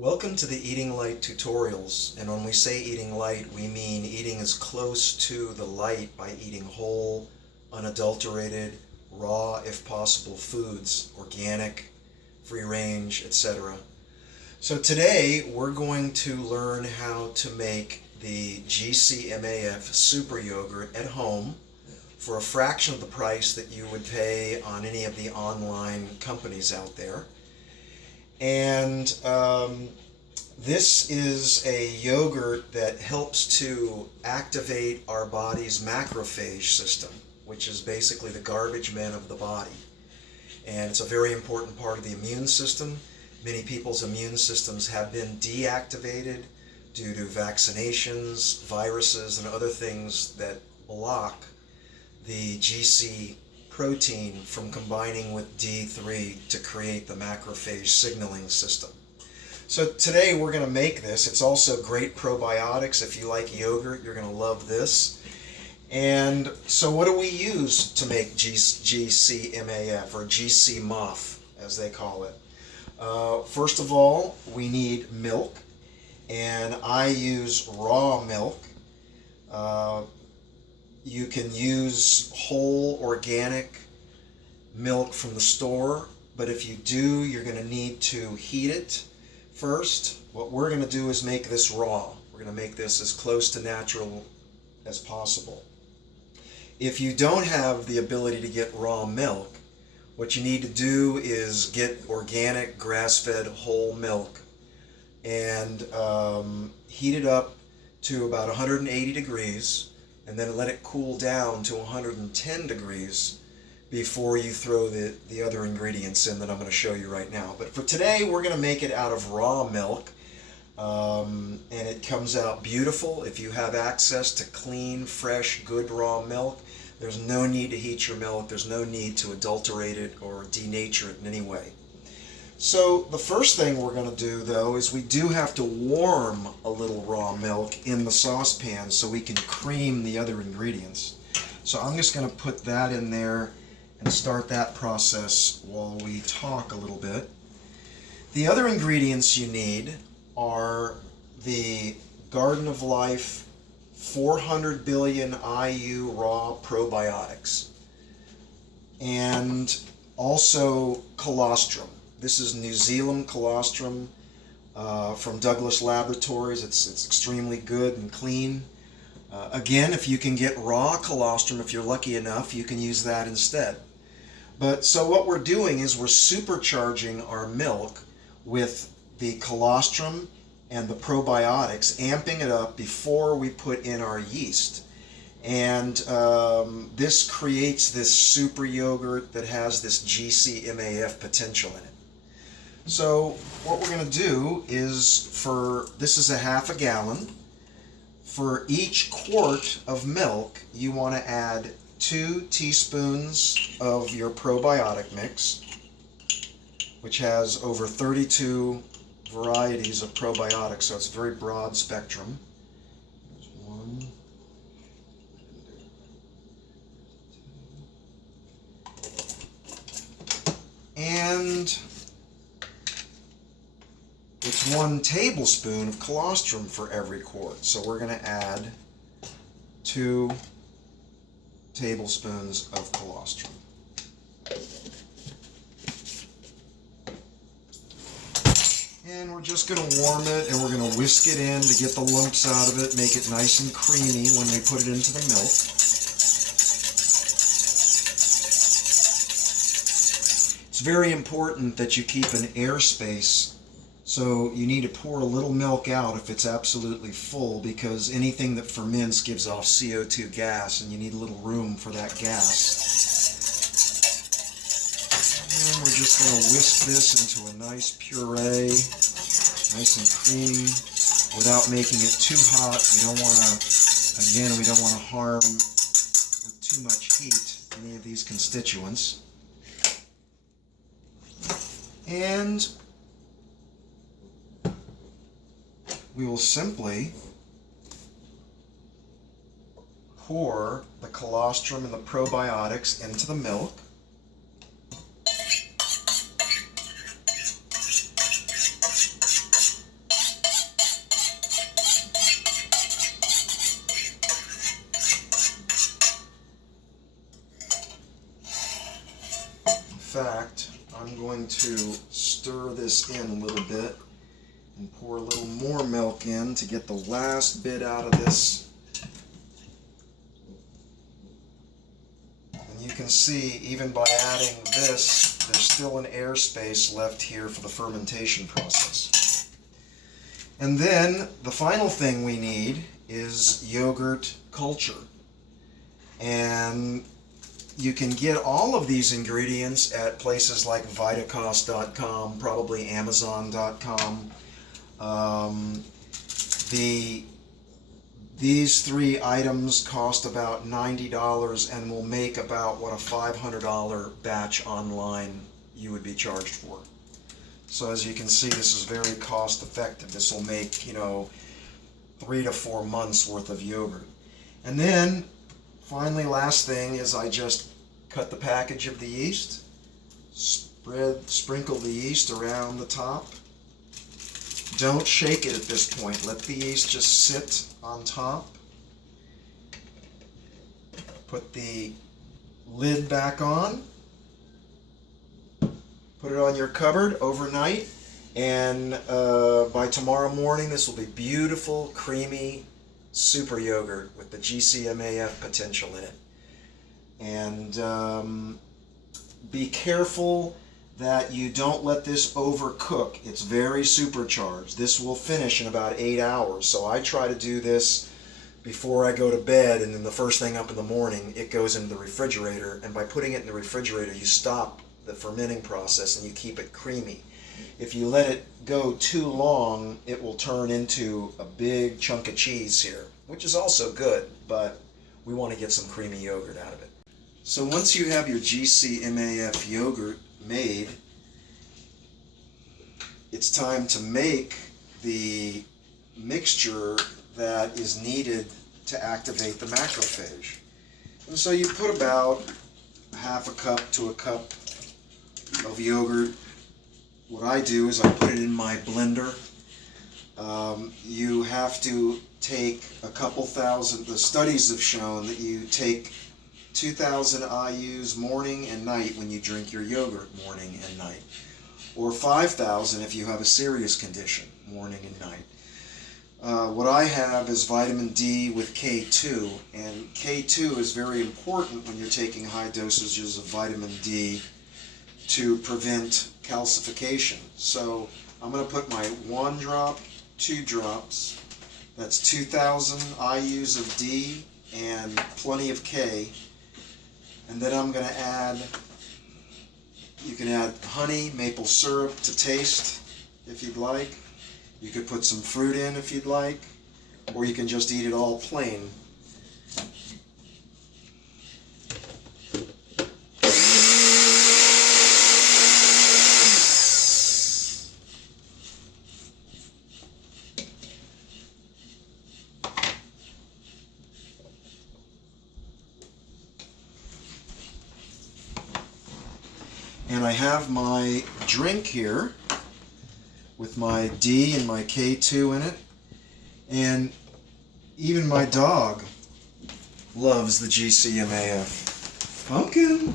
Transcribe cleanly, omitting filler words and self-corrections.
Welcome to the Eating Light tutorials, and when we say eating light, we mean eating as close to the light by eating whole, unadulterated, raw, if possible, foods, organic, free range, etc. So today we're going to learn how to make the GCMAF Super Yogurt at home for a fraction of the price that you would pay on any of the online companies out there. And this is a yogurt that helps to activate our body's macrophage system, which is basically the garbage men of the body. And it's a very important part of the immune system. Many people's immune systems have been deactivated due to vaccinations, viruses, and other things that block the GC protein from combining with D3 to create the macrophage signaling system. So today we're going to make this. It's also great probiotics. If you like yogurt, you're going to love this. And so what do we use to make GCMAF or GCMOF as they call it? First of all, we need milk, and I use raw milk. You can use whole organic milk from the store, but if you do, you're going to need to heat it first. What we're going to do is make this raw. We're going to make this as close to natural as possible. If you don't have the ability to get raw milk, what you need to do is get organic grass-fed whole milk and heat it up to about 180 degrees. And then let it cool down to 110 degrees before you throw the other ingredients in that I'm going to show you right now. But for today, we're going to make it out of raw milk, and it comes out beautiful. If you have access to clean, fresh, good raw milk, there's no need to heat your milk. There's no need to adulterate it or denature it in any way. So the first thing we're going to do, though, is we do have to warm a little raw milk in the saucepan so we can cream the other ingredients. So I'm just going to put that in there and start that process while we talk a little bit. The other ingredients you need are the Garden of Life 400 billion IU raw probiotics and also colostrum. This is New Zealand colostrum from Douglas Laboratories. It's extremely good and clean. Again, if you can get raw colostrum, if you're lucky enough, you can use that instead. But so what we're doing is we're supercharging our milk with the colostrum and the probiotics, amping it up before we put in our yeast. And this creates this super yogurt that has this GCMAF potential in it. So what we're going to do is, this is a half a gallon. For each quart of milk, you want to add 2 teaspoons of your probiotic mix, which has over 32 varieties of probiotics, so it's a very broad spectrum. There's 1. And it's 1 tablespoon of colostrum for every quart. So we're going to add 2 tablespoons of colostrum. And we're just going to warm it, and we're going to whisk it in to get the lumps out of it, make it nice and creamy when we put it into the milk. It's very important that you keep an airspace. So you need to pour a little milk out if it's absolutely full, because anything that ferments gives off CO2 gas, and you need a little room for that gas. And we're just going to whisk this into a nice puree, nice and creamy, without making it too hot. We don't want to harm with too much heat any of these constituents. And we will simply pour the colostrum and the probiotics into the milk. fact, I'm going to stir this in a little bit and pour a little more milk in to get the last bit out of this. And you can see, even by adding this, there's still an air space left here for the fermentation process. And then the final thing we need is yogurt culture. And you can get all of these ingredients at places like Vitacost.com, probably Amazon.com. These three items cost about $90 and will make about what a $500 batch online you would be charged for. So as you can see, this is very cost effective. This will make, 3 to 4 months worth of yogurt. And then finally, last thing is I just cut the package of the yeast, sprinkle the yeast around the top. Don't shake it at this point. Let the yeast just sit on top. Put the lid back on. Put it on your cupboard overnight, and by tomorrow morning this will be beautiful, creamy, super yogurt with the GCMAF potential in it. And be careful that you don't let this overcook. It's very supercharged. This will finish in about 8 hours. So I try to do this before I go to bed, and then the first thing up in the morning it goes into the refrigerator, and by putting it in the refrigerator you stop the fermenting process and you keep it creamy. If you let it go too long, it will turn into a big chunk of cheese here, which is also good, but we want to get some creamy yogurt out of it. So once you have your GCMAF yogurt made, it's time to make the mixture that is needed to activate the macrophage. And so you put about half a cup to a cup of yogurt. What I do is I put it in my blender. You have to take a couple thousand, the studies have shown that you take 2,000 IUs morning and night when you drink your yogurt morning and night, or 5,000 if you have a serious condition, morning and night. What I have is vitamin D with K2, and K2 is very important when you're taking high dosages of vitamin D to prevent calcification. So I'm going to put my 1 drop, 2 drops, that's 2,000 IUs of D and plenty of K. And then I'm going to add, you can add honey, maple syrup to taste if you'd like. You could put some fruit in if you'd like, or you can just eat it all plain. And I have my drink here with my D and my K2 in it. And even my dog loves the GCMAF. Pumpkin!